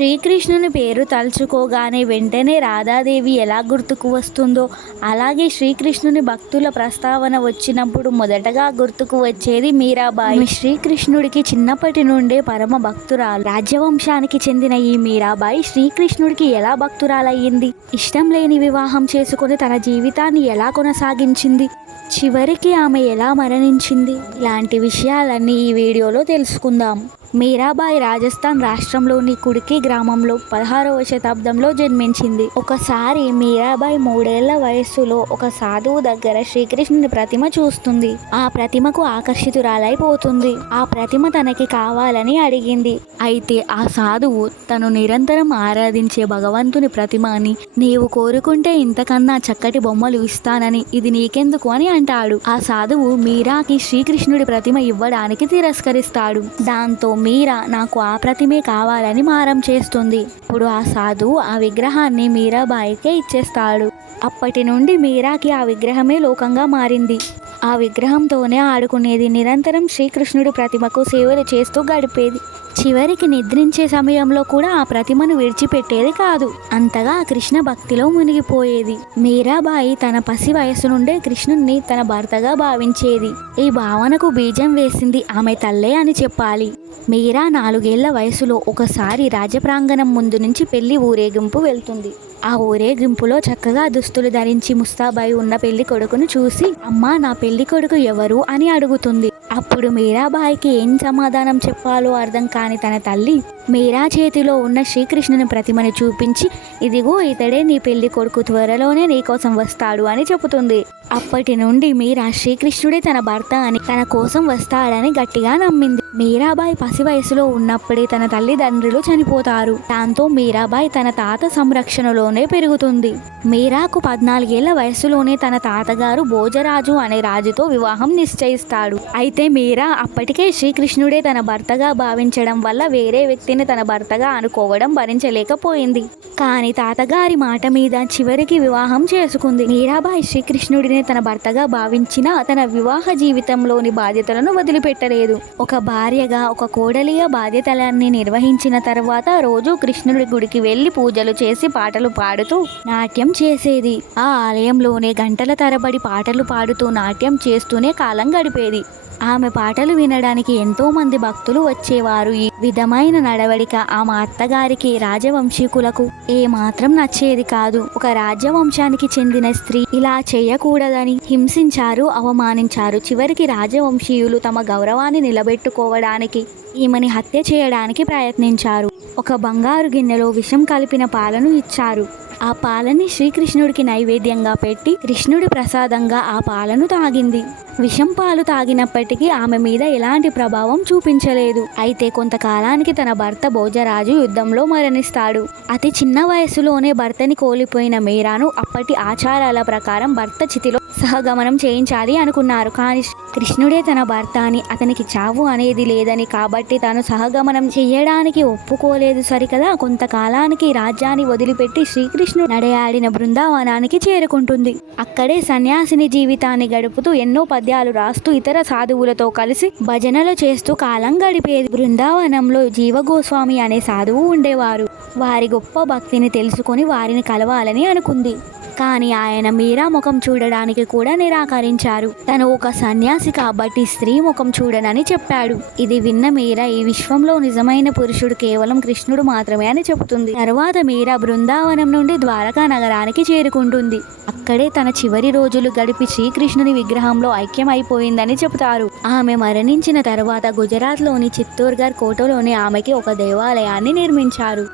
శ్రీకృష్ణుని పేరు తలుచుకోగానే వెంటనే రాధాదేవి ఎలా గుర్తుకు వస్తుందో అలాగే శ్రీకృష్ణుని భక్తుల ప్రస్తావన వచ్చినప్పుడు మొదటగా గుర్తుకు వచ్చేది మీరాబాయి. శ్రీకృష్ణుడికి చిన్నప్పటి నుండే పరమ భక్తురాలు. రాజ్యవంశానికి చెందిన ఈ మీరాబాయి శ్రీకృష్ణుడికి ఎలా భక్తురాలయ్యింది? ఇష్టం లేని వివాహం చేసుకుని తన జీవితాన్ని ఎలా కొనసాగించింది? చివరికి ఆమె ఎలా మరణించింది? ఇలాంటి విషయాలన్నీ ఈ వీడియోలో తెలుసుకుందాం. మీరాబాయి రాజస్థాన్ రాష్ట్రంలోని కుడికి గ్రామంలో 16వ శతాబ్దంలో జన్మించింది. ఒకసారి మీరాబాయి 3 ఏళ్ల వయస్సులో ఒక సాధువు దగ్గర శ్రీకృష్ణుని ప్రతిమ చూస్తుంది. ఆ ప్రతిమకు ఆకర్షితురాలైపోతుంది. ఆ ప్రతిమ తనకి కావాలని అడిగింది. అయితే ఆ సాధువు తను నిరంతరం ఆరాధించే భగవంతుని ప్రతిమని నీవు కోరుకుంటే ఇంతకన్నా చక్కటి బొమ్మలు ఇస్తానని, ఇది నీకెందుకు అని అంటాడు. ఆ సాధువు మీరాకి శ్రీకృష్ణుడి ప్రతిమ ఇవ్వడానికి తిరస్కరిస్తాడు. దాంతో మీరా నాకు ఆ ప్రతిమే కావాలని మారం చేస్తుంది. ఇప్పుడు ఆ సాధువు ఆ విగ్రహాన్ని మీరాబాయికే ఇచ్చేస్తాడు. అప్పటి నుండి మీరాకి ఆ విగ్రహమే లోకంగా మారింది. ఆ విగ్రహంతోనే ఆడుకునేది. నిరంతరం శ్రీకృష్ణుడి ప్రతిమకు సేవలు చేస్తూ గడిపేది. చివరికి నిద్రించే సమయంలో కూడా ఆ ప్రతిమను విడిచిపెట్టేది కాదు. అంతగా కృష్ణ భక్తిలో మునిగిపోయేది. మీరాబాయి తన పసి వయసు నుండే కృష్ణుణ్ణి తన భర్తగా భావించేది. ఈ భావనకు బీజం వేసింది ఆమె తల్లే అని చెప్పాలి. మీరా 4 ఏళ్ల వయసులో ఒకసారి రాజప్రాంగణం ముందు నుంచి పెళ్లి ఊరేగింపు వెళ్తుంది. ఆ ఊరేగింపులో చక్కగా దుస్తులు ధరించి ముస్తాబాయి ఉన్న పెళ్లి కొడుకును చూసి, అమ్మా నా పెళ్లి కొడుకు ఎవరు అని అడుగుతుంది. అప్పుడు మీరాబాయికి ఏం సమాధానం చెప్పాలో అర్థం కాని తన తల్లి మీరా చేతిలో ఉన్న శ్రీకృష్ణుని ప్రతిమని చూపించి, ఇదిగో ఇతడే నీ పెళ్లి కొడుకు, త్వరలోనే నీకోసం వస్తాడు అని చెబుతుంది. అప్పటి నుండి మీరా శ్రీకృష్ణుడే తన భర్త అని, తన కోసం వస్తాడని గట్టిగా నమ్మింది. మీరాబాయి పసి వయసులో ఉన్నప్పుడే తన తల్లిదండ్రులు చనిపోతారు. దాంతో మీరాబాయి తన తాత సంరక్షణలోనే పెరుగుతుంది. మీరాకు 14 ఏళ్ల వయసులోనే తన తాతగారు భోజరాజు అనే రాజుతో వివాహం నిశ్చయిస్తాడు. అయితే మీరా అప్పటికే శ్రీకృష్ణుడే తన భర్తగా భావించడం వల్ల వేరే వ్యక్తిని తన భర్తగా అనుకోవడం భరించలేకపోయింది. కానీ తాతగారి మాట మీద చివరికి వివాహం చేసుకుంది. మీరాబాయి శ్రీకృష్ణుడిని తన భర్తగా భావించినా తన వివాహ జీవితంలోని బాధ్యతలను వదిలిపెట్టలేదు. ఒక భార్యగా, ఒక కోడలిగా బాధ్యతలన్నీ నిర్వహించిన తర్వాత రోజు కృష్ణుడి గుడికి వెళ్లి పూజలు చేసి పాటలు పాడుతూ నాట్యం చేసేది. ఆ ఆలయంలోనే గంటల తరబడి పాటలు పాడుతూ నాట్యం చేస్తూనే కాలం గడిపేది. ఆమె పాటలు వినడానికి ఎంతో మంది భక్తులు వచ్చేవారు. ఈ విధమైన నడవడిక ఆమె అత్తగారికి, రాజవంశీకులకు ఏమాత్రం నచ్చేది కాదు. ఒక రాజ్యవంశానికి చెందిన స్త్రీ ఇలా చేయకూడదని హింసించారు, అవమానించారు. చివరికి రాజవంశీయులు తమ గౌరవాన్ని నిలబెట్టుకోవడానికి ఈమెని హత్య చేయడానికి ప్రయత్నించారు. ఒక బంగారు గిన్నెలో విషం కలిపిన పాలను ఇచ్చారు. ఆ పాలని శ్రీకృష్ణుడికి నైవేద్యంగా పెట్టి కృష్ణుడి ప్రసాదంగా ఆ పాలను తాగింది. విషం పాలు తాగినప్పటికీ ఆమె మీద ఎలాంటి ప్రభావం చూపించలేదు. అయితే కొంతకాలానికి తన భర్త భోజరాజు యుద్ధంలో మరణిస్తాడు. అతి చిన్న వయసులోనే భర్తని కోల్పోయిన మీరాను అప్పటి ఆచారాల ప్రకారం భర్త చితిలో సహగమనం చేయించాలి అనుకున్నారు. కానీ కృష్ణుడే తన భర్త అని, అతనికి చావు అనేది లేదని, కాబట్టి తను సహగమనం చేయడానికి ఒప్పుకోలేదు. సరికదా కొంతకాలానికి రాజ్యాన్ని వదిలిపెట్టి శ్రీకృష్ణుడు నడయాడిన బృందావనానికి చేరుకుంటుంది. అక్కడే సన్యాసిని జీవితాన్ని గడుపుతూ ఎన్నో పద్యాలు రాస్తూ ఇతర సాధువులతో కలిసి భజనలు చేస్తూ కాలం గడిపేది. బృందావనంలో జీవగోస్వామి అనే సాధువు ఉండేవారు. వారి గొప్ప భక్తిని తెలుసుకొని వారిని కలవాలని అనుకుంది. కానీ ఆయన మీరా ముఖం చూడడానికి కూడా నిరాకరించారు. తను ఒక సన్యాసి కాబట్టి స్త్రీ ముఖం చూడనని చెప్పాడు. ఇది విన్న మీరా ఈ విశ్వంలో నిజమైన పురుషుడు కేవలం కృష్ణుడు మాత్రమే అని చెబుతుంది. తర్వాత మీరా బృందావనం నుండి ద్వారకా నగరానికి చేరుకుంటుంది. అక్కడే తన చివరి రోజులు గడిపి శ్రీకృష్ణుని విగ్రహంలో ఐక్యమైపోయిందని చెబుతారు. ఆమె మరణించిన తర్వాత గుజరాత్లోని చిత్తోర్గఢ్ కోటలోని ఆమెకి ఒక దేవాలయాన్ని నిర్మించారు.